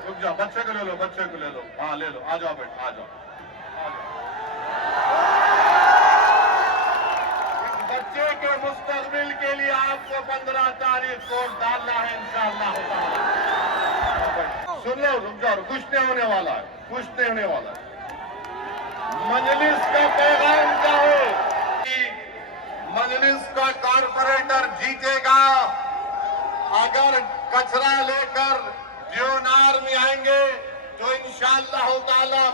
रुक जाओ, बच्चे को ले लो, बच्चे को ले लो। हाँ ले लो, आ जाओ बेटा, आ जाओ। बच्चे के मुस्तकबिल के लिए आपको 15 तारीख को डालना है इंशाअल्लाह। सुन लो, रुक जाओ, कुछ नहीं होने वाला है, कुछ नहीं होने वाला है। मजलिस का पैगाम क्या है कि मजलिस का कारपोरेटर जीतेगा अगर कचरा लेकर ड्योनार में आएंगे तो इंशाअल्लाह ताला।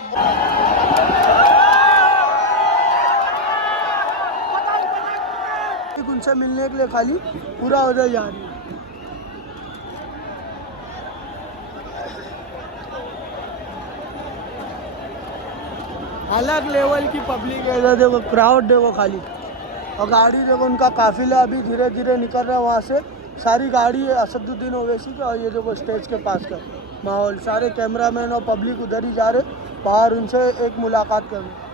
उनसे मिलने के लिए खाली पूरा उधर जा रही है। अलग लेवल की पब्लिक है इधर, देखो क्राउड देखो खाली, और गाड़ी देखो उनका काफिला अभी धीरे धीरे निकल रहा है वहाँ से। सारी गाड़ी है असदुद्दीन ओवैसी का, और ये देखो स्टेज के पास का माहौल, सारे कैमरामैन और पब्लिक उधर ही जा रहे बाहर, उनसे एक मुलाकात करनी।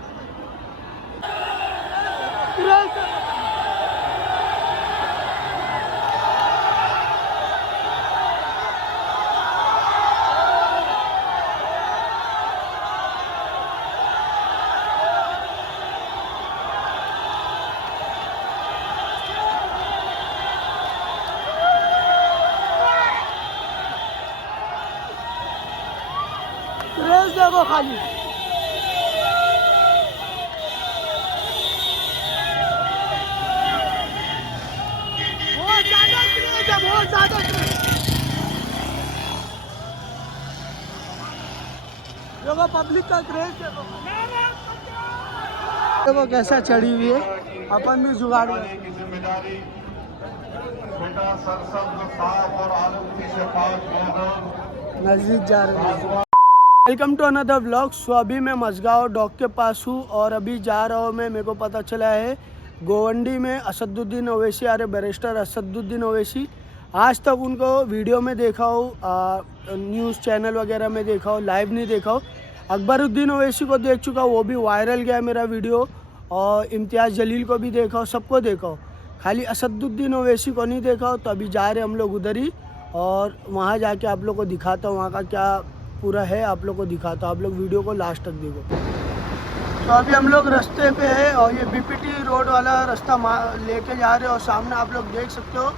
देखो खाली बहुत ज्यादा क्रेज है, बहुत ज्यादा क्रेज। देखो पब्लिक का क्रेज देखो, देखो कैसा चढ़ी हुई है। अपन भी जुगाड़ की जिम्मेदारी बेटा सरसब्ज साफ और आलूगी से पाक होगा। नजदीक जा रहे हैं। Welcome to another vlog. So अभी मैं मजगांव डॉक के पास हूँ और अभी जा रहा हूँ मैं, मेरे को पता चला है गोवंडी में असदुद्दीन ओवैसी आ रहे, बैरिस्टर असदुद्दीन ओवैसी। आज तक उनको वीडियो में देखा हो, न्यूज़ चैनल वगैरह में देखा हो, लाइव नहीं देखा हो। अकबरुद्दीन ओवैसी को देख चुका, वो भी वायरल गया मेरा वीडियो, और इम्तियाज़ जलील को भी देखा हो, सबको देखा हो, खाली असदुद्दीन ओवैसी को नहीं देखा हो। तो अभी जा रहे हम लोग उधर ही, और वहाँ जाके आप लोग को दिखाता हूँ वहाँ का क्या पूरा है, आप लोग को दिखाता हूँ। आप लोग वीडियो को लास्ट तक देखो। तो अभी हम लोग रास्ते पे है, और ये बीपीटी रोड वाला रास्ता लेके जा रहे हैं, और सामने आप लोग देख सकते हो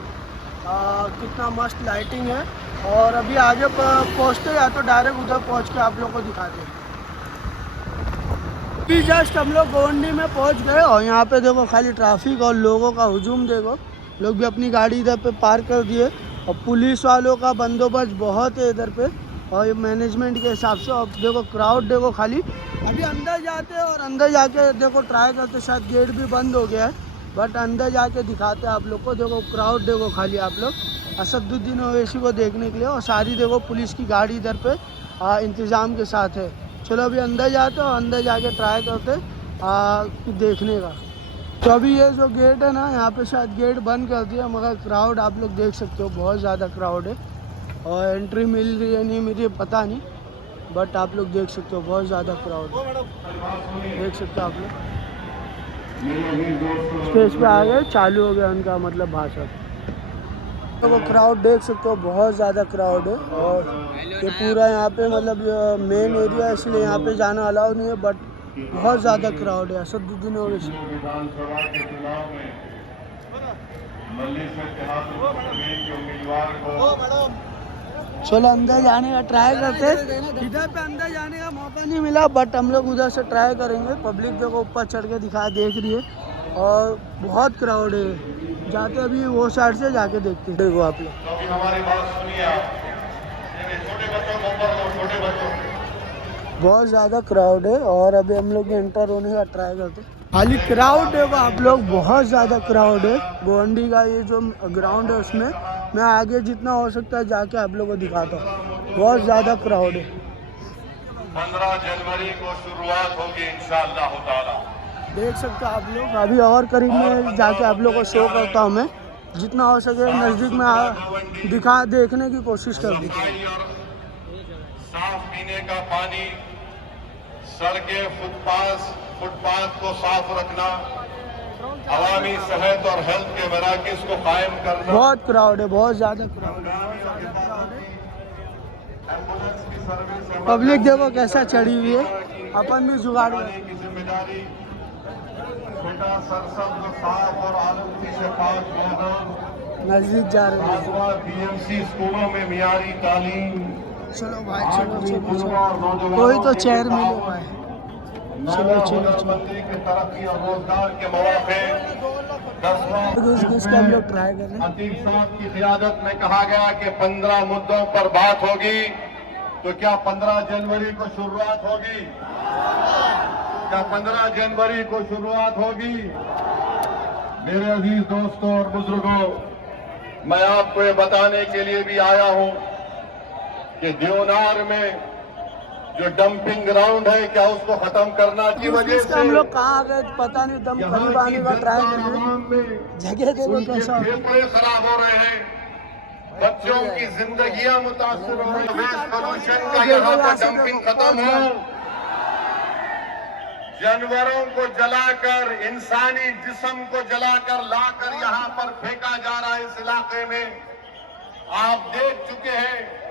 कितना मस्त लाइटिंग है। और अभी आगे पहुँचते या तो डायरेक्ट उधर पहुँच के आप लोग को दिखाते हैं। अभी जस्ट हम लोग गोवंडी में पहुँच गए, और यहाँ पे देखो खाली ट्रैफिक और लोगों का हुजूम देखो। लोग भी अपनी गाड़ी इधर पे पार्क कर दिए, और पुलिस वालों का बंदोबस्त बहुत है इधर पे, और ये मैनेजमेंट के हिसाब से। और देखो क्राउड देखो खाली। अभी अंदर जाते हैं, और अंदर जाके देखो ट्राई करते, शायद गेट भी बंद हो गया है, बट अंदर जाके दिखाते हैं आप लोग को। देखो क्राउड देखो खाली आप लोग असदुद्दीन ओवैसी को देखने के लिए, और सारी देखो पुलिस की गाड़ी इधर पे इंतज़ाम के साथ है। चलो अभी अंदर जाते हैं, और अंदर जाके ट्राई करते देखने का। तो अभी ये जो गेट है ना, यहाँ पे शायद गेट बंद कर दिया, मगर क्राउड आप लोग देख सकते हो, बहुत ज़्यादा क्राउड है। और एंट्री मिल रही है नहीं मिल रही है पता नहीं, बट आप लोग देख सकते हो बहुत ज़्यादा क्राउड देख सकते हो आप लोग। स्टेज पे आ गए, चालू हो गया उनका मतलब भाषण। तो वो क्राउड देख सकते हो, बहुत ज़्यादा क्राउड है। और ये पूरा यहाँ पे मतलब मेन एरिया है, इसलिए यहाँ पे जाना अलाउ नहीं है, बट बहुत ज़्यादा क्राउड है। असदुद्दीन ओवैसी चलो अंदर जाने का ट्राई करते। इधर पे अंदर जाने का मौका नहीं मिला, बट हम लोग उधर से ट्राई करेंगे। पब्लिक देखो ऊपर चढ़ के दिखा देख रही है, और बहुत क्राउड है। जाते अभी वो साइड से जाके देखते हैं। देखो आप लोग, बहुत ज़्यादा क्राउड है, और अभी हम लोग एंटर होने का ट्राई करते हैं। खाली क्राउड देखो आप लोग, बहुत ज़्यादा क्राउड है। गोवंडी का ये जो ग्राउंड है उसमें मैं आगे जितना हो सकता है जाके आप लोगों को दिखाता हूँ। बहुत ज़्यादा क्राउड है। 15 जनवरी को शुरुआत होगी इंशाअल्लाह ताला। देख सकते हो आप लोग। अभी और करीब में जाके आप लोगों को शो करता हूँ मैं, जितना हो सके नज़दीक में देखने की कोशिश कर दी। साफ पीने का पानी, सड़कें, फुटपाथ को साफ रखना, अवामी सेहत और हेल्थ के मराकज को कायम करना। बहुत क्राउड है, बहुत ज्यादा क्राउड है। एम्बुलेंस की सर्विस, पब्लिक देखो कैसा चढ़ी हुई है, अपन भी जुगाड़ की जिम्मेदारी, बेटा सरसब्ज साफ और आलूगी से पाक माहौल, नजदीक जा रहे हैं। बीएमसी स्कूलों में मियारी तालीम, चलो भाई चलो चलो चलो, कोई तो चेयर मिले भाई। चलो चलो चलो, की तरक्की और रोजगार के मौके। घुस के हम लोग ट्राई कर रहे हैं। अतीक साहब की क़ियादत में कहा गया कि 15 मुद्दों पर बात होगी, तो क्या 15 जनवरी को शुरुआत होगी? क्या 15 जनवरी को शुरुआत होगी? मेरे अजीज दोस्तों और बुजुर्गों, मैं आपको ये बताने के लिए भी आया हूं कि देवनार में जो डंपिंग ग्राउंड है, क्या उसको खत्म करना की वजह से हम लोग कहाँ आ गए पता नहीं, दम करीब आने का ट्राई कर रहे हैं। जगह देखो कैसा, फेफड़े खराब हो रहे हैं, बच्चों की जिंदगियां मुतासर हो रही है। वेस्ट पोल्यूशन का यहाँ पर डंपिंग खत्म हो, जानवरों को जलाकर, इंसानी जिस्म को जलाकर लाकर यहाँ पर फेंका जा रहा है। इस इलाके में आप देख चुके हैं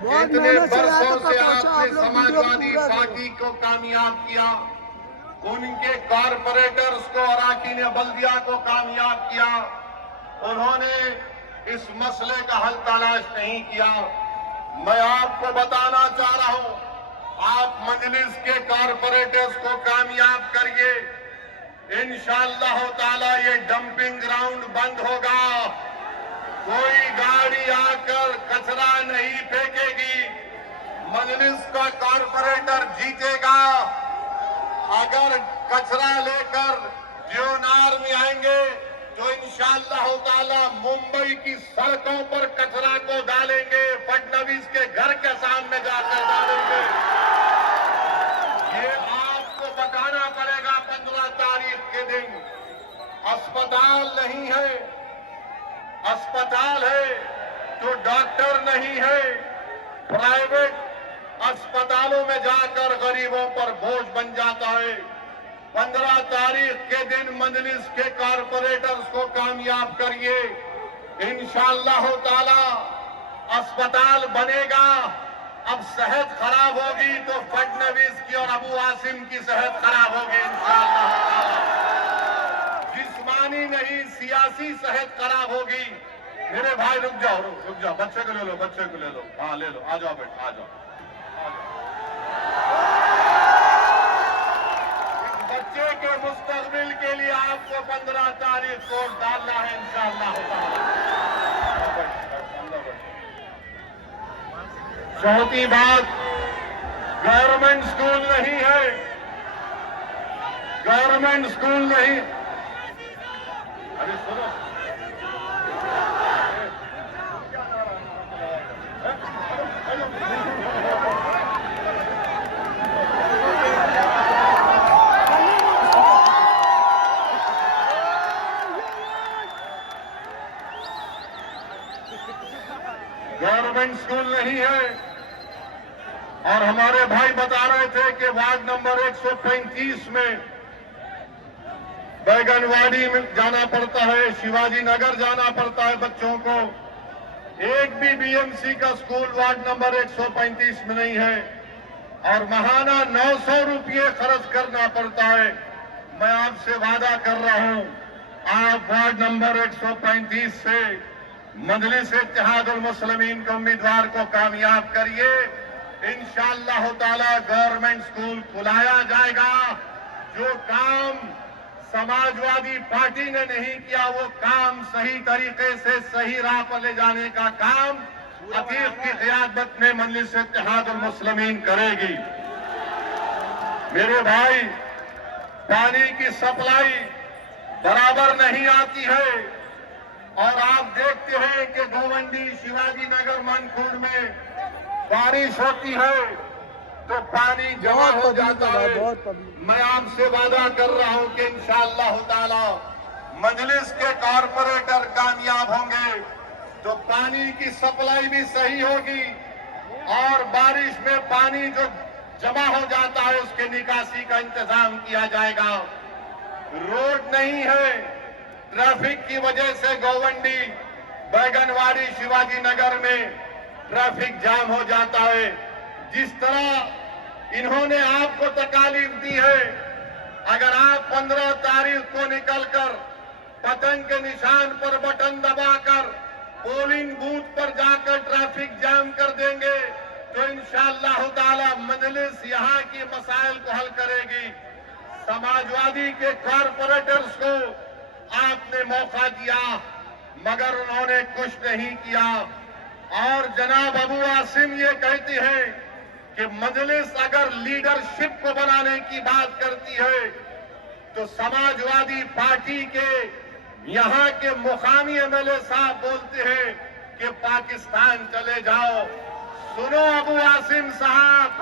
इतने बरसों से आपने समाजवादी पार्टी को कामयाब किया, उनके कारपोरेटर्स को, अराकीन बल्दिया को कामयाब किया, उन्होंने इस मसले का हल तलाश नहीं किया। मैं आपको बताना चाह रहा हूं, आप मजलिस के कारपोरेटर्स को कामयाब करिए, इंशाअल्लाह ताला ये डंपिंग ग्राउंड बंद होगा। कोई गाड़ी आकर कचरा नहीं फेंकेगी, मजलिस का कारपोरेटर जीतेगा। अगर कचरा लेकर देवनार में आएंगे तो इंशाअल्लाह ताला मुंबई की सड़कों पर कचरा को डालेंगे, फडणवीस के घर के सामने जाकर डालेंगे। ये आपको बताना पड़ेगा 15 तारीख के दिन। अस्पताल नहीं है, अस्पताल है तो डॉक्टर नहीं है, प्राइवेट अस्पतालों में जाकर गरीबों पर बोझ बन जाता है। 15 तारीख के दिन मजलिस के कारपोरेटर्स को कामयाब करिए, इंशाअल्लाह ताला अस्पताल बनेगा। अब सेहत खराब होगी तो फडणवीस की और अबू आसिम की सेहत खराब होगी इंशाअल्लाह ताला। जिस्मानी नहीं, सियासी सेहत खराब होगी। मेरे भाई रुक जाओ, रुक जाओ, बच्चे को ले लो, बच्चे को ले लो, हाँ ले लो, आ जाओ बेटा, आ जाओ। इस बच्चे के मुस्तकबिल के लिए आपको 15 तारीख को डालना है इंशाअल्लाह। चौथी बात, गवर्नमेंट स्कूल नहीं है, गवर्नमेंट स्कूल नहीं। अरे सुनो, गवर्नमेंट स्कूल नहीं है। और हमारे भाई बता रहे थे कि वार्ड नंबर 135 में बैगनवाड़ी में जाना पड़ता है, शिवाजी नगर जाना पड़ता है बच्चों को। एक भी बीएमसी का स्कूल वार्ड नंबर 135 में नहीं है और महाना 900 रुपये खर्च करना पड़ता है। मैं आपसे वादा कर रहा हूं, आप वार्ड नंबर 135 से मजलिस इत्तेहादुल मुस्लिमीन के उम्मीदवार को कामयाब करिए, इंशाअल्लाह ताला गवर्नमेंट स्कूल खुलाया जाएगा। जो काम समाजवादी पार्टी ने नहीं किया, वो काम सही तरीके से सही राह पर ले जाने का काम अतीक की क़ियादत में मजलिस इत्तेहादुल मुस्लिमीन करेगी। मेरे भाई, पानी की सप्लाई बराबर नहीं आती है और आप देखते हैं कि गोवंडी, शिवाजी नगर, मनकुंड में बारिश होती है तो पानी जमा हो जाता है। मैं आपसे वादा कर रहा हूं कि इंशाअल्लाह ताला मजलिस के कारपोरेटर कामयाब होंगे तो पानी की सप्लाई भी सही होगी और बारिश में पानी जो जमा हो जाता है उसके निकाल निकासी का इंतजाम किया जाएगा। रोड नहीं है, ट्रैफिक की वजह से गोवंडी, बैगनवाड़ी, शिवाजी नगर में ट्रैफिक जाम हो जाता है। जिस तरह इन्होंने आपको तकालीफ दी है, अगर आप 15 तारीख को निकलकर पतंग के निशान पर बटन दबाकर पोलिंग बूथ पर जाकर ट्रैफिक जाम कर देंगे तो इंशाअल्लाह ताला मजलिस यहाँ की मसाइल को हल करेगी। समाजवादी के कॉरपोरेटर्स को आपने मौका दिया मगर उन्होंने कुछ नहीं किया। और जनाब अबू आसिम ये कहती है कि मजलिस अगर लीडरशिप को बनाने की बात करती है तो समाजवादी पार्टी के यहाँ के मुकामी एमएलए साहब बोलते हैं कि पाकिस्तान चले जाओ। सुनो अबू आसिम साहब,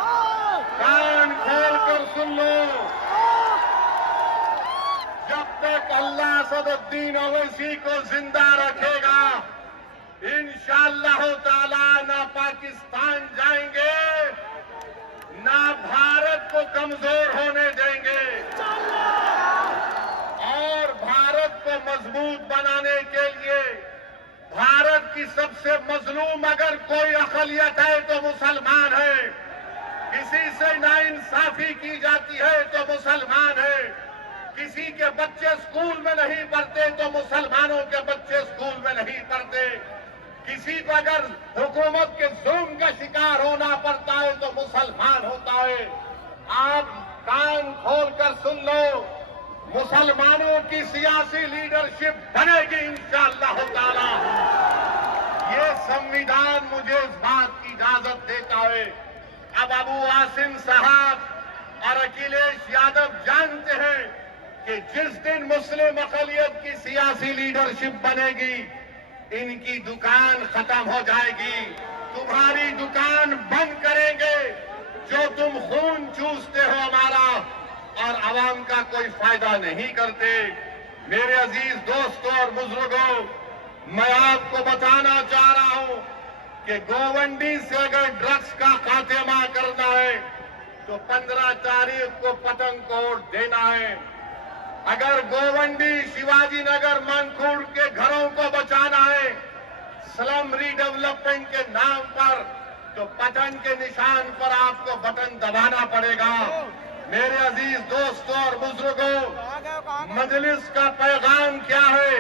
कान खोल कर सुन लो, जब तक अल्लाह असदुद्दीन ओवैसी को जिंदा रखेगा इंशाअल्लाह ताला ना पाकिस्तान जाएंगे ना भारत को कमजोर होने देंगे। और भारत को मजबूत बनाने के लिए भारत की सबसे मजलूम अगर कोई अक़लियत है तो मुसलमान है। किसी से नाइंसाफी की जाती है तो मुसलमान है। किसी के बच्चे स्कूल में नहीं पढ़ते तो मुसलमानों के बच्चे स्कूल में नहीं पढ़ते। किसी को अगर हुकूमत के जुल्म का शिकार होना पड़ता है तो मुसलमान होता है। आप कान खोलकर सुन लो, मुसलमानों की सियासी लीडरशिप बनेगी इंशाअल्लाह ताला। ये संविधान मुझे इस बात की इजाजत देता है। अब अबू आसिम साहब और अखिलेश यादव जानते हैं कि जिस दिन मुस्लिम अक़लियत की सियासी लीडरशिप बनेगी इनकी दुकान खत्म हो जाएगी। तुम्हारी दुकान बंद करेंगे जो तुम खून चूसते हो हमारा और आवाम का कोई फायदा नहीं करते। मेरे अजीज दोस्तों और बुजुर्गों, मैं आपको बताना चाह रहा हूं कि गोवंडी से अगर ड्रग्स का खात्मा करना है तो 15 तारीख को पतंग कोड देना है। अगर गोवंडी, शिवाजी नगर, मानखुर्द के घरों को बचाना है स्लम रीडेवलपमेंट के नाम पर तो पतंग के निशान पर आपको बटन दबाना पड़ेगा। मेरे अजीज दोस्तों और बुजुर्गों, मजलिस का पैगाम क्या है?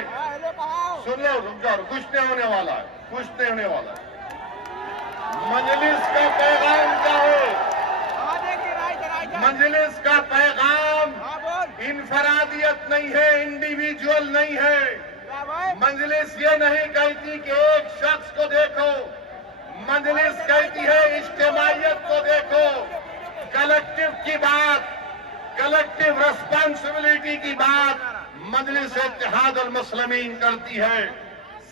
सुन लो, रुक जाओ, कुछ नहीं होने वाला है, कुछ नहीं होने वाला है। मजलिस का पैगाम क्या है? मजलिस का पैगाम इनफरादियत नहीं है, इंडिविजुअल नहीं है। मजलिस ये नहीं कहती कि एक शख्स को देखो, मजलिस कहती है इज्तिमाइयत को देखो, कलेक्टिव की बात, कलेक्टिव रिस्पांसिबिलिटी की बात मजलिस इत्तेहाद अल मुस्लिमीन करती है।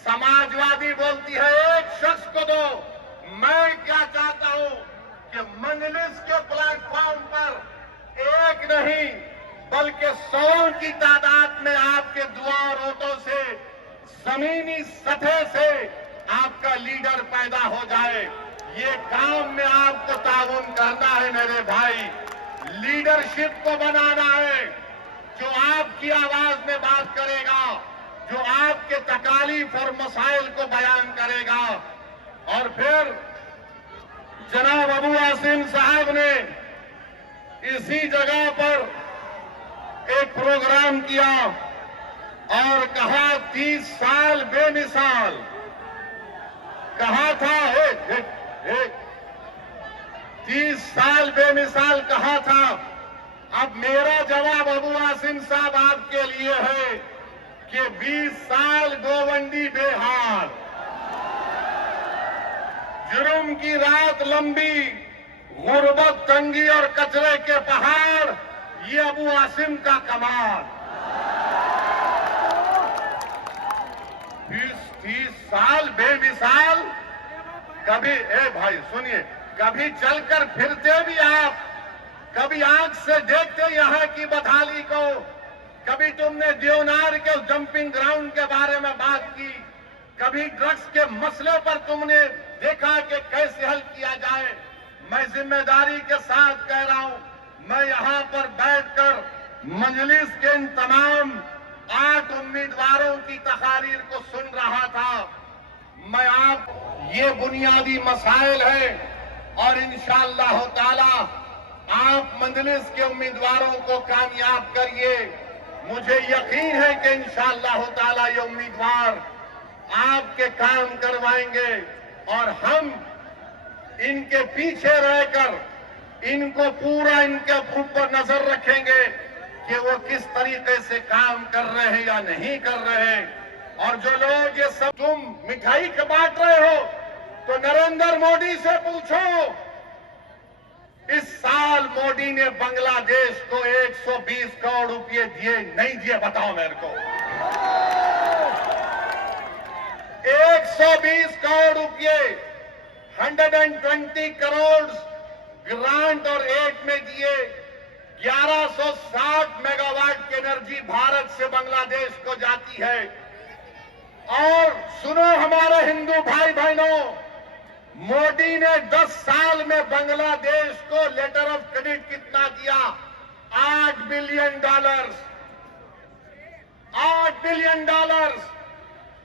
समाजवादी बोलती है एक शख्स को दो। मैं क्या चाहता हूं कि मजलिस के प्लेटफॉर्म पर एक नहीं बल्कि 100 की तादाद में आपके दुआ और वोटों से जमीनी सतह से आपका लीडर पैदा हो जाए। ये काम में आपको ताउन करना है मेरे भाई, लीडरशिप को बनाना है जो आपकी आवाज में बात करेगा, जो आपके तकालीफ और मसाइल को बयान करेगा। और फिर जनाब अबू आसिम साहब ने इसी जगह पर एक प्रोग्राम किया और कहा 30 साल बेमिसाल, कहा था 30 साल बेमिसाल कहा था। अब मेरा जवाब अबू आसिम साहब आपके लिए है कि 20 साल गोवंडी बेहाल, जुर्म की रात लंबी, गुर्बत, तंगी और कचरे के पहाड़, ये अबू आसिम का कमाल। 20-30 साल बेमिसाल। कभी भाई सुनिए, कभी चलकर फिरते भी आप, कभी आंख से देखते यहाँ की बदहाली को, कभी तुमने देवनार के जंपिंग ग्राउंड के बारे में बात की, कभी ड्रग्स के मसले पर तुमने देखा कि कैसे हल किया जाए। मैं जिम्मेदारी के साथ कह रहा हूं, मैं यहां पर बैठकर मजलिस के इन तमाम 8 उम्मीदवारों की तकारीर को सुन रहा था। मैं आप ये बुनियादी मसाइल है और इंशाअल्लाह ताला आप मजलिस के उम्मीदवारों को कामयाब करिए। मुझे यकीन है कि इंशाअल्लाह ताला ये उम्मीदवार आपके काम करवाएंगे और हम इनके पीछे रहकर इनको पूरा इनके ऊपर नजर रखेंगे कि वो किस तरीके से काम कर रहे हैं या नहीं कर रहे हैं। और जो लोग ये सब तुम मिठाई के बांट रहे हो तो नरेंद्र मोदी से पूछो, इस साल मोदी ने बांग्लादेश को 120 करोड़ रुपए दिए नहीं दिए? बताओ मेरे को। 120 करोड़ रुपए 120 करोड़ ग्रांट और एड में दिए। 1160 मेगावाट की एनर्जी भारत से बांग्लादेश को जाती है। और सुनो हमारे हिंदू भाई बहनों, मोदी ने 10 साल में बांग्लादेश को लेटर ऑफ क्रेडिट कितना दिया? $8 बिलियन। $8 बिलियन।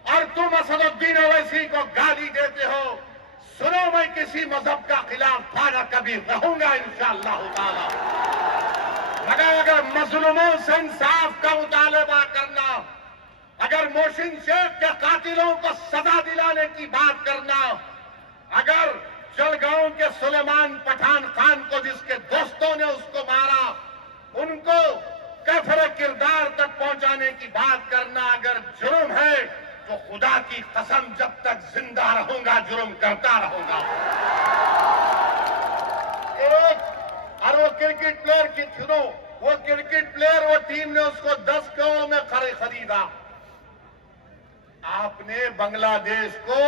और तुम असदुद्दीन ओवैसी को गाली देते हो। सुनो, मैं किसी मजहब का खिलाफ ना कभी रहूंगा इंशाअल्लाह ताला, मगर मजलूमों से इंसाफ का मुतालबा करना, अगर मोहसिन शेख के कातिलों को सजा दिलाने की बात करना, अगर जलगांव के सुलेमान पठान खान को जिसके दोस्तों ने उसको मारा उनको कफर किरदार तक पहुंचाने की बात करना अगर जुर्म है तो खुदा की कसम जब तक जिंदा रहूंगा जुर्म करता रहूंगा। और वो क्रिकेट प्लेयर की सुनो, वो क्रिकेट प्लेयर, वो टीम ने उसको 10 करोड़ में खरीदा। आपने बांग्लादेश को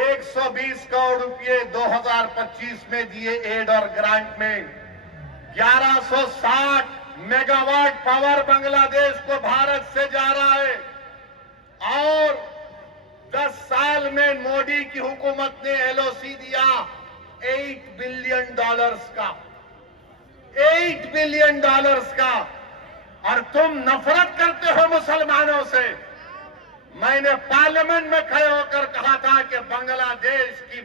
120 करोड़ रुपए 2025 में दिए एड और ग्रांट में। 1160 मेगावाट पावर बांग्लादेश को भारत से जा रहा है। और 10 साल में मोदी की हुकूमत ने एलओसी दिया $8 बिलियन का। $8 बिलियन का। और तुम नफरत करते हो मुसलमानों से। मैंने पार्लियामेंट में खड़े होकर कहा था कि बांग्लादेश की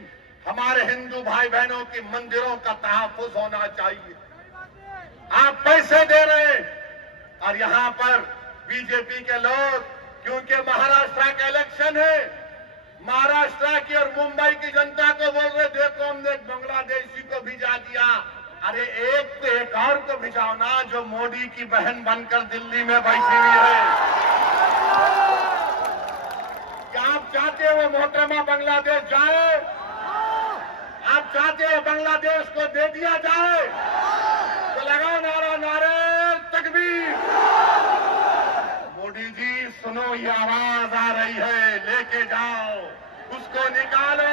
हमारे हिंदू भाई बहनों की मंदिरों का तहफ्फुज होना चाहिए। आप पैसे दे रहे हैं और यहां पर बीजेपी के लोग, क्योंकि महाराष्ट्र का इलेक्शन है, महाराष्ट्र की और मुंबई की जनता को बोल रहे देखो हमने एक बांग्लादेशी को भिजा दिया। अरे एक और को भिजाओ ना जो मोदी की बहन बनकर दिल्ली में बैठी हुई है। क्या आप चाहते हो मोहतरमा बांग्लादेश जाए? आप चाहते हो बांग्लादेश को दे दिया जाए? तो लगाओ नारा, नारे तकबीर। मोदी जी सुनो, ये आवाज आ रही है, लेके जाओ, उसको निकालो,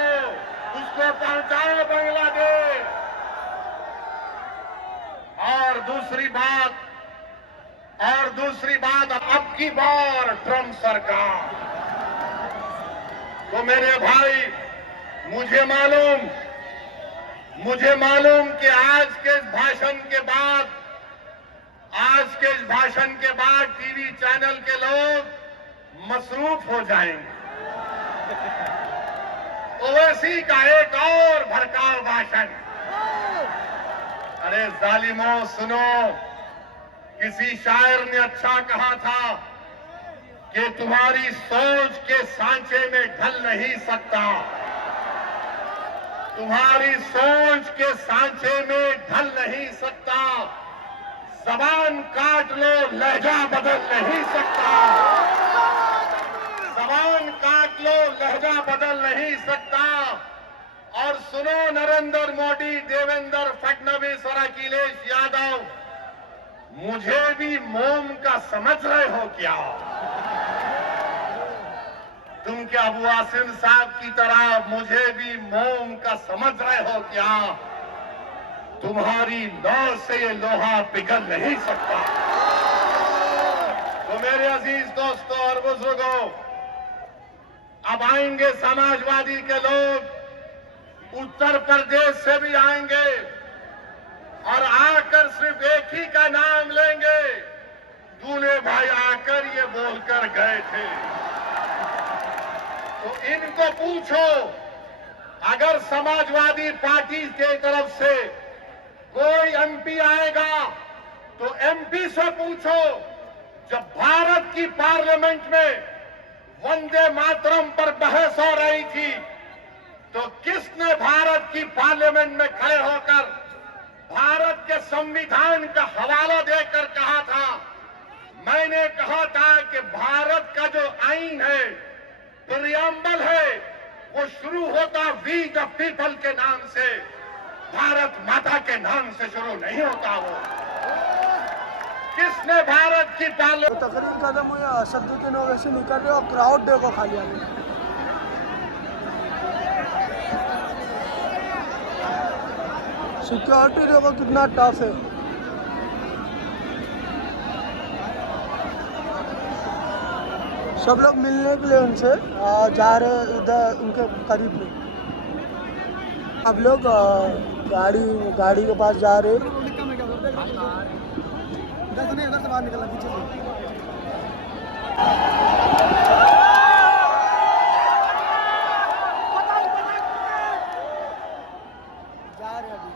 उसको पहुंचाओ बांग्लादेश। और दूसरी बात, अब की बार ट्रंप सरकार तो मेरे भाई, मुझे मालूम कि आज के इस भाषण के बाद टीवी चैनल के लोग मसरूफ हो जाएंगे। ओवैसी का एक और भड़काऊ भाषण। अरे जालिमों सुनो, किसी शायर ने अच्छा कहा था कि तुम्हारी सोच के सांचे में ढल नहीं सकता, तुम्हारी सोच के सांचे में ढल नहीं सकता, जबान काट लो लहजा बदल नहीं सकता, जबान काट लो लहजा बदल नहीं सकता। और सुनो नरेंद्र मोदी, देवेंद्र फडणवीस और अखिलेश यादव, मुझे भी मोम का समझ रहे हो क्या? तुम क्या अबू आसिम साहब की तरह मुझे भी मोम का समझ रहे हो क्या? तुम्हारी लौ से ये लोहा पिघल नहीं सकता। तो मेरे अजीज दोस्तों और बुजुर्गों, अब आएंगे समाजवादी के लोग, उत्तर प्रदेश से भी आएंगे, और आकर सिर्फ एक ही का नाम लेंगे, दूल्हे भाई आकर ये बोलकर गए थे। तो इनको पूछो, अगर समाजवादी पार्टी के तरफ से कोई एमपी आएगा तो एमपी से पूछो, जब भारत की पार्लियामेंट में वंदे मातरम पर बहस हो रही थी तो किसने भारत की पार्लियामेंट में खड़े होकर भारत के संविधान का हवाला देकर कहा था? मैंने कहा था कि भारत का जो आईन है, प्रियम्बल है, वो शुरू होता वी द पीपल के नाम से, भारत माता के नाम से शुरू नहीं होता। वो किसने भारत की पार्लियामेंट तकरीर खत्म हुई, असदुद्दीन ओवैसी निकल रहे और क्राउड देखो खाली अभी। सिक्योरिटी देखो कितना टफ है। सब लोग मिलने के लिए उनसे जा रहे इधर उनके करीब में। अब लोग गाड़ी के पास जा रहे। इधर से बाहर निकलना, पीछे से। जा रहे अभी।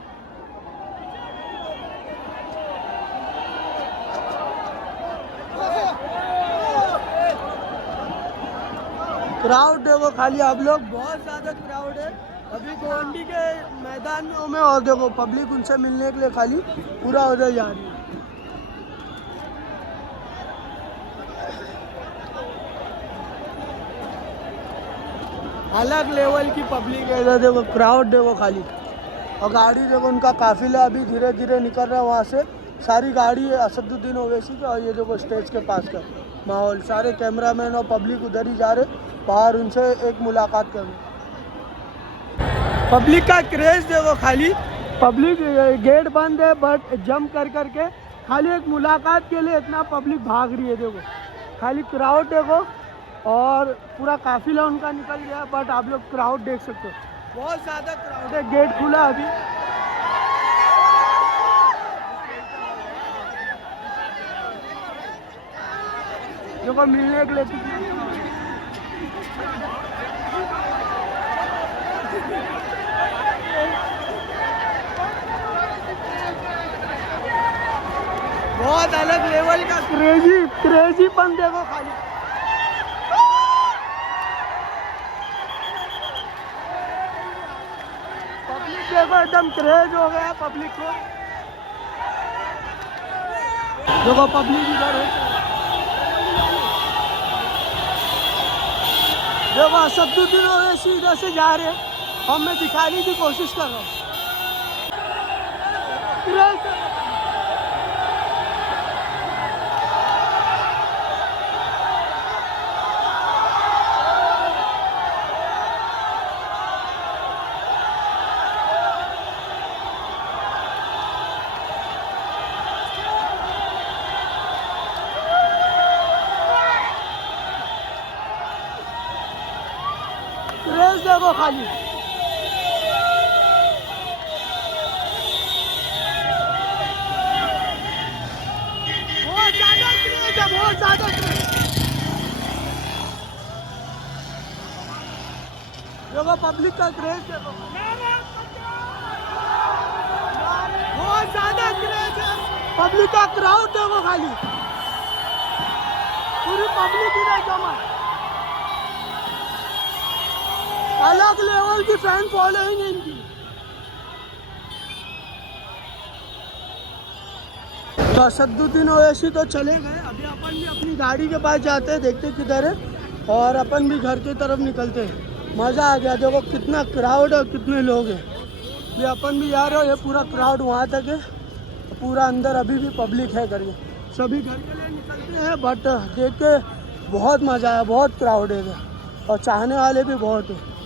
क्राउड देखो खाली, आप लोग बहुत ज्यादा क्राउड है अभी गोवंडी के मैदान में। और देखो पब्लिक उनसे मिलने के लिए खाली पूरा उधर जा रही है। अलग लेवल की पब्लिक है इधर देखो, क्राउड देखो खाली। और गाड़ी देखो, उनका काफिला अभी धीरे धीरे निकल रहा है वहाँ से। सारी गाड़ी है असदुद्दीन ओवैसी का। और ये देखो स्टेज के पास का माहौल, सारे कैमरामैन और पब्लिक उधर ही जा रहे बाहर, उनसे एक मुलाकात करनी। पब्लिक का क्रेज देखो खाली, पब्लिक गेट बंद है बट जंप कर करके खाली एक मुलाकात के लिए इतना पब्लिक भाग रही है। देखो खाली क्राउड देखो, और पूरा काफिला उनका निकल गया बट आप लोग क्राउड देख सकते हो, बहुत ज़्यादा क्राउड है। गेट खुला अभी। देखो मिलने के लिए बहुत अलग लेवल का क्रेजीपन देखो खाली। पब्लिक देखो एकदम क्रेज हो गया पब्लिक को। देखो पब्लिक इधर है, देखो असदुद्दीन ओवैसी इधर से जा रहे हैं और मैं दिखाने की कोशिश कर रहा हूँ। क्रेज देखो खाली। बहुत ज्यादा क्रेज है, बहुत ज्यादा क्रेज। देखो पब्लिक का क्रेज देखो, बहुत ज्यादा क्रेज है। पब्लिक का क्राउड देखो खाली, पूरी पब्लिक इधर जमा। अलग लेवल की फैन फॉलोइंग है इनकी। तो असदुद्दीन ओवैसी तो चले गए, अभी अपन भी अपनी गाड़ी के पास जाते हैं, देखते किधर है और अपन भी घर की तरफ निकलते हैं। मज़ा आ गया, देखो कितना क्राउड है, कितने लोग हैं। ये अपन भी जा रहे हो, ये पूरा क्राउड वहाँ तक है, पूरा अंदर अभी भी पब्लिक है करके। सभी घर के लिए निकलते हैं बट देख के बहुत मज़ा आया, बहुत क्राउड है और चाहने वाले भी बहुत है।